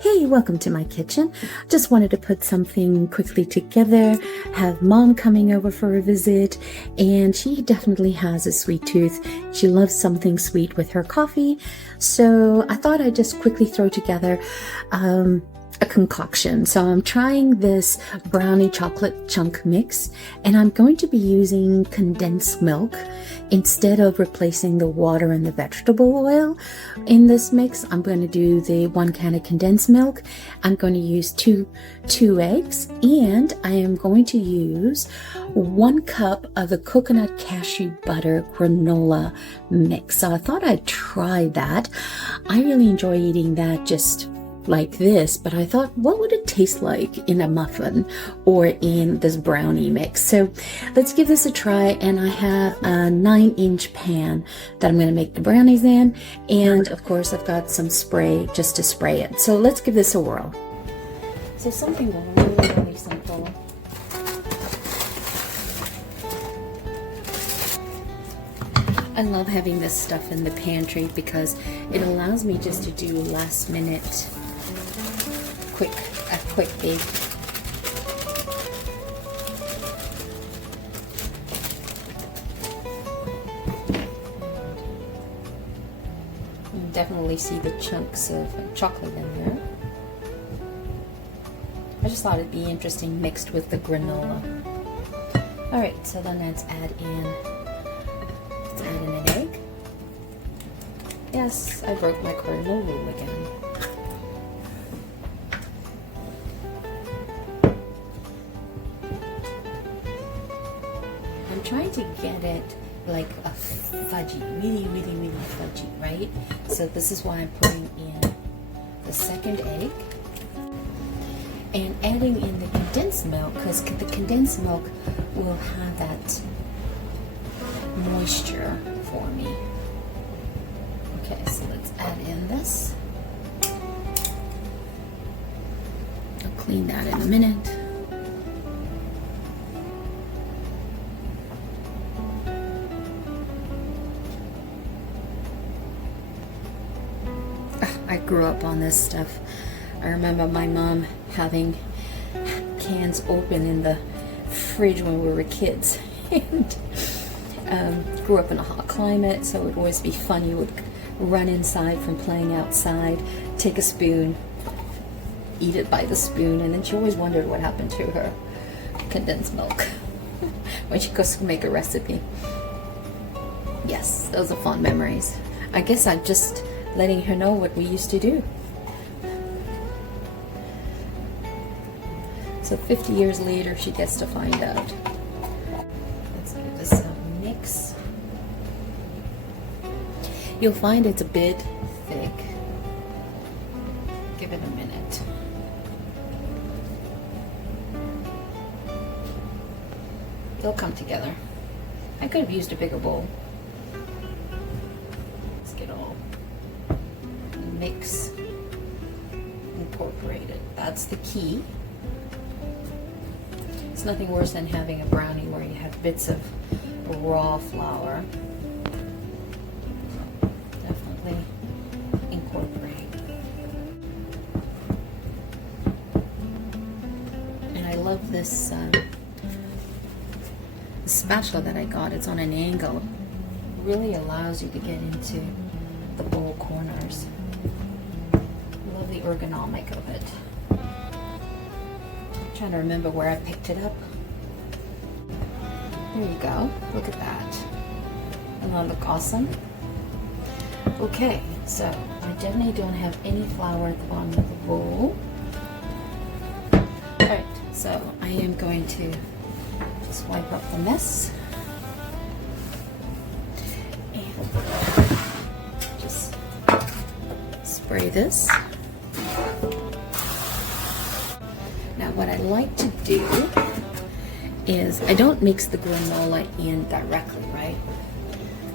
Hey, welcome to my kitchen. Just wanted to put something quickly together. Have mom coming over for a visit, and she definitely has a sweet tooth. She loves something sweet with her coffee, so I thought I'd just quickly throw together a concoction. So I'm trying this brownie chocolate chunk mix, and I'm going to be using condensed milk instead of replacing the water and the vegetable oil in this mix. I'm going to do the 1 can of condensed milk. I'm going to use two eggs, and I am going to use 1 cup of the coconut cashew butter granola mix. So I thought I'd try that. I really enjoy eating that just like this, but I thought, what would it taste like in a muffin or in this brownie mix? So let's give this a try. And I have a 9-inch pan that I'm going to make the brownies in, and of course I've got some spray just to spray it. So let's give this a whirl. So something really simple. I love having this stuff in the pantry because it allows me just to do last minute quick bake. You can definitely see the chunks of chocolate in there. I just thought it'd be interesting mixed with the granola. Alright, so then let's add in an egg. Yes, I broke my cardinal rule again. I'm trying to get it like a fudgy, really fudgy, right? So this is why I'm putting in the second egg and adding in the condensed milk, because the condensed milk will have that moisture for me. Okay, so let's add in this. I'll clean that in a minute. I grew up on this stuff. I remember my mom having cans open in the fridge when we were kids. And grew up in a hot climate, so it would always be fun. You would run inside from playing outside, take a spoon, eat it by the spoon, and then she always wondered what happened to her condensed milk when she goes to make a recipe. Yes, those are fond memories. I guess I'm just letting her know what we used to do. So 50 years later, she gets to find out. Let's give this a mix. You'll find it's a bit thick. Give it a minute. They'll come together. I could have used a bigger bowl. Let's get all mix incorporated. That's the key. It's nothing worse than having a brownie where you have bits of raw flour. So definitely incorporate. And I love this spatula that I got. It's on an angle. It really allows you to get into the bowl corners. Love the ergonomic of it. I'm trying to remember where I picked it up. There you go. Look at that. Doesn't that look awesome? Okay, so I definitely don't have any flour at the bottom of the bowl. Alright, so I am going to just wipe up the mess. And just spray this. Now what I like to do is, I don't mix the granola in directly, right?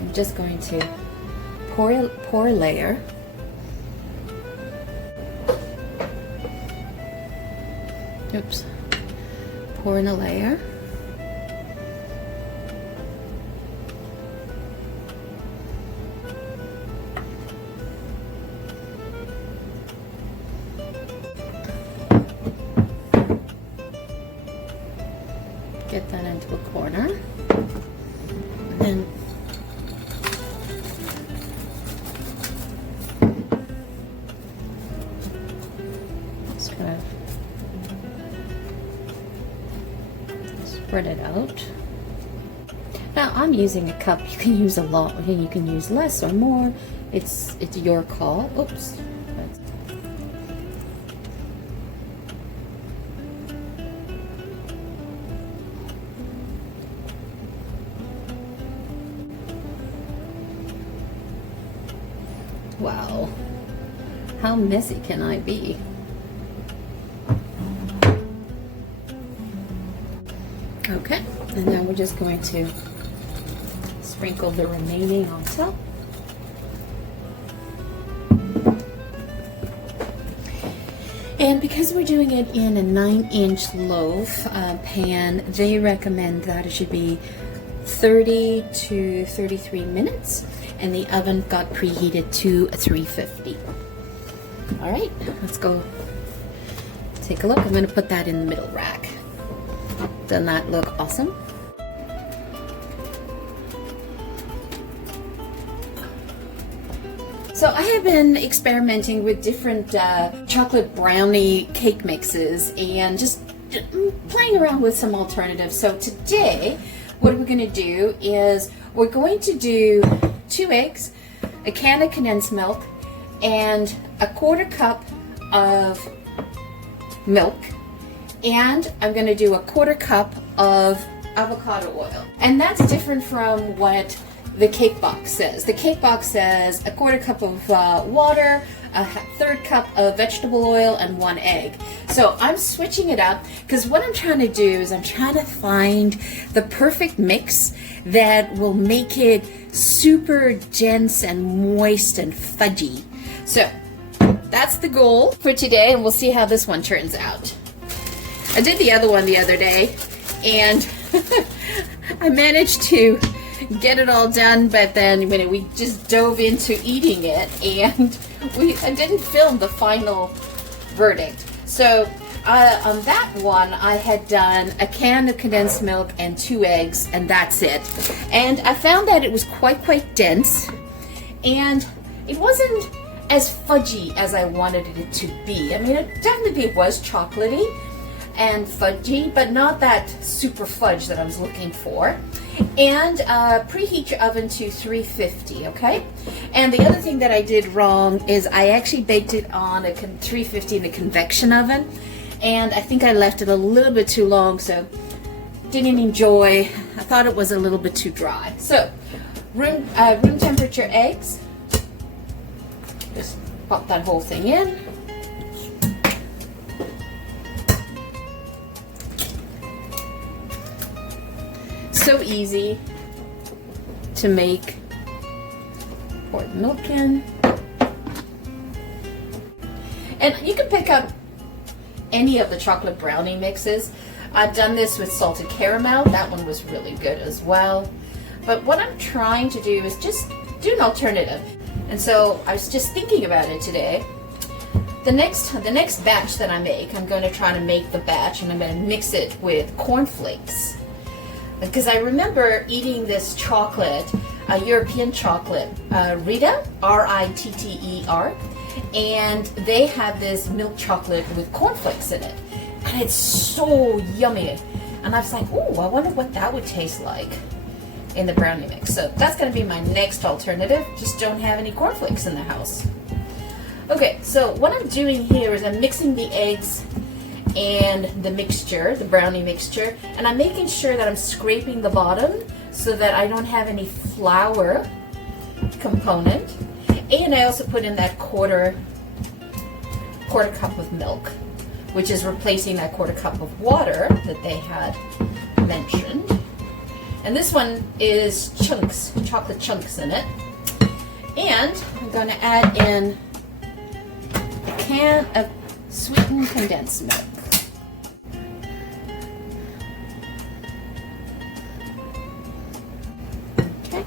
I'm just going to pour a layer. Oops. Pour in a layer. get that into a corner. And then just kind of spread it out. Now I'm using a cup. You can use a lot. You can use less or more. It's your call. Oops. Wow. How messy can I be? Okay, and then we're just going to sprinkle the remaining on top. And because we're doing it in a 9-inch loaf pan, they recommend that it should be 30 to 33 minutes, and the oven got preheated to 350. All right, let's go take a look. I'm going to put that in the middle rack. Doesn't that look awesome? So I have been experimenting with different chocolate brownie cake mixes and just playing around with some alternatives. So today, what we're going to do is we're going to do 2 eggs, a can of condensed milk, and a 1/4 cup of milk. And I'm going to do a 1/4 cup of avocado oil. And that's different from what the cake box says. The cake box says a 1/4 cup of water, a 1/3 cup of vegetable oil, and 1 egg. So I'm switching it up because what I'm trying to do is I'm trying to find the perfect mix that will make it super dense and moist and fudgy. So that's the goal for today, and we'll see how this one turns out. I did the other one the other day, and I managed to get it all done, but then when we just dove into eating it, and I didn't film the final verdict. So on that one, I had done a can of condensed milk and 2 eggs, and that's it. And I found that it was quite dense, and it wasn't as fudgy as I wanted it to be. I mean, it definitely was chocolatey and fudgy, but not that super fudge that I was looking for. And preheat your oven to 350, okay? And the other thing that I did wrong is I actually baked it on a 350 in a convection oven, and I think I left it a little bit too long, so didn't enjoy. I thought it was a little bit too dry. So room temperature eggs. Just pop that whole thing in. So easy to make. Pour the milk in. And you can pick up any of the chocolate brownie mixes. I've done this with salted caramel. That one was really good as well. But what I'm trying to do is just do an alternative. And so I was just thinking about it today. The next batch that I make, I'm going to try to make the batch, and I'm going to mix it with cornflakes. Because I remember eating this chocolate, European chocolate, Rita, R-I-T-T-E-R, and they have this milk chocolate with cornflakes in it. And it's so yummy. And I was like, oh, I wonder what that would taste like in the brownie mix. So that's going to be my next alternative. Just don't have any cornflakes in the house. Okay, so what I'm doing here is I'm mixing the eggs and the mixture, the brownie mixture, and I'm making sure that I'm scraping the bottom so that I don't have any flour component. And I also put in that quarter cup of milk, which is replacing that 1/4 cup of water that they had mentioned. And this one is chunks, chocolate chunks in it. And I'm going to add in a can of sweetened condensed milk. Okay.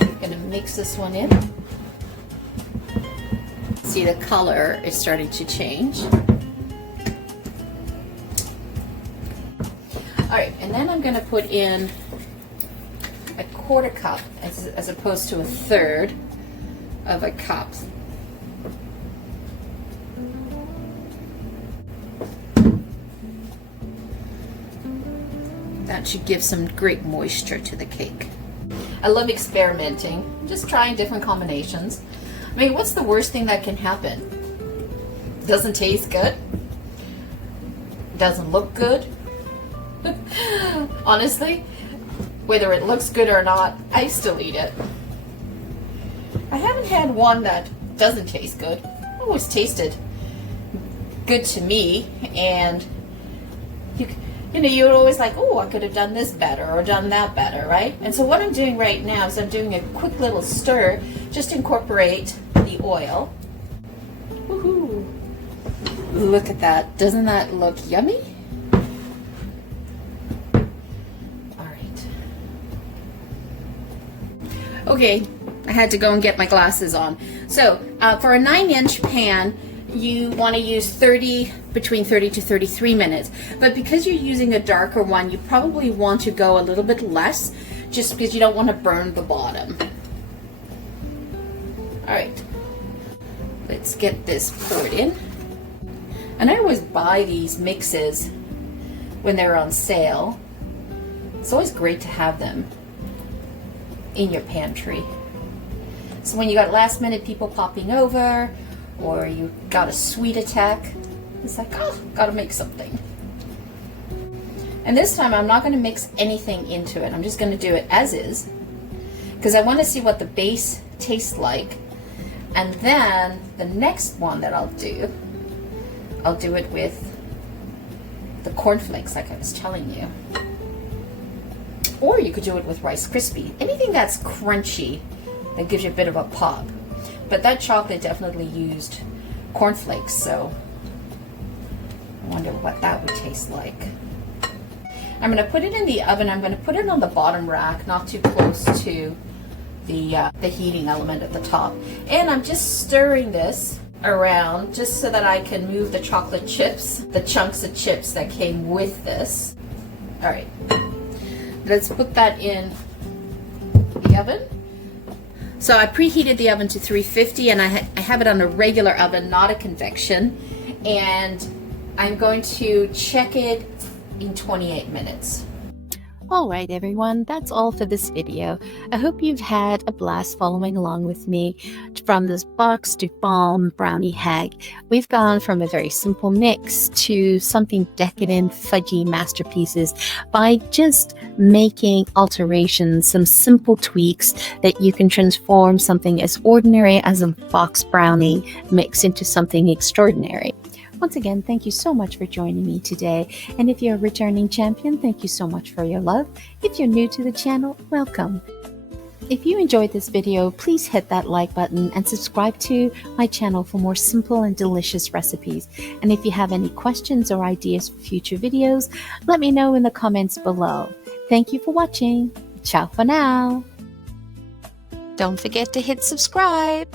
I'm going to mix this one in. See, the color is starting to change. And then I'm going to put in a 1/4 cup as opposed to a 1/3 of a cup. That should give some great moisture to the cake. I love experimenting, just trying different combinations. I mean, what's the worst thing that can happen? Doesn't taste good? Doesn't look good? Honestly, whether it looks good or not, I still eat it. I haven't had one that doesn't taste good. It always tasted good to me, and you know, you're always like, oh, I could have done this better or done that better, right? And so what I'm doing right now is I'm doing a quick little stir, just to incorporate the oil. Woohoo! Look at that. Doesn't that look yummy? All right. Okay, I had to go and get my glasses on. So for a 9-inch pan, you want to use between 30 to 33 minutes. But because you're using a darker one, you probably want to go a little bit less, just because you don't want to burn the bottom. All right, let's get this poured in. And I always buy these mixes when they're on sale. It's always great to have them in your pantry. So when you got last minute people popping over, or you got a sweet attack, it's like, oh, gotta make something. And this time I'm not gonna mix anything into it. I'm just gonna do it as is, because I wanna see what the base tastes like. And then the next one that I'll do it with the cornflakes, like I was telling you. Or you could do it with Rice Krispie. Anything that's crunchy, that gives you a bit of a pop. But that chocolate definitely used cornflakes, so I wonder what that would taste like. I'm going to put it in the oven. I'm going to put it on the bottom rack, not too close to the heating element at the top. And I'm just stirring this around just so that I can move the chocolate chips, the chunks of chips that came with this. All right, let's put that in the oven. So I preheated the oven to 350, and I have it on a regular oven, not a convection, and I'm going to check it in 28 minutes. Alright everyone, that's all for this video. I hope you've had a blast following along with me from this box to bomb brownie hack. We've gone from a very simple mix to something decadent, fudgy masterpieces by just making alterations, some simple tweaks that you can transform something as ordinary as a box brownie mix into something extraordinary. Once again, thank you so much for joining me today. And if you're a returning champion, thank you so much for your love. If you're new to the channel, welcome. If you enjoyed this video, please hit that like button and subscribe to my channel for more simple and delicious recipes. And if you have any questions or ideas for future videos, let me know in the comments below. Thank you for watching. Ciao for now. Don't forget to hit subscribe.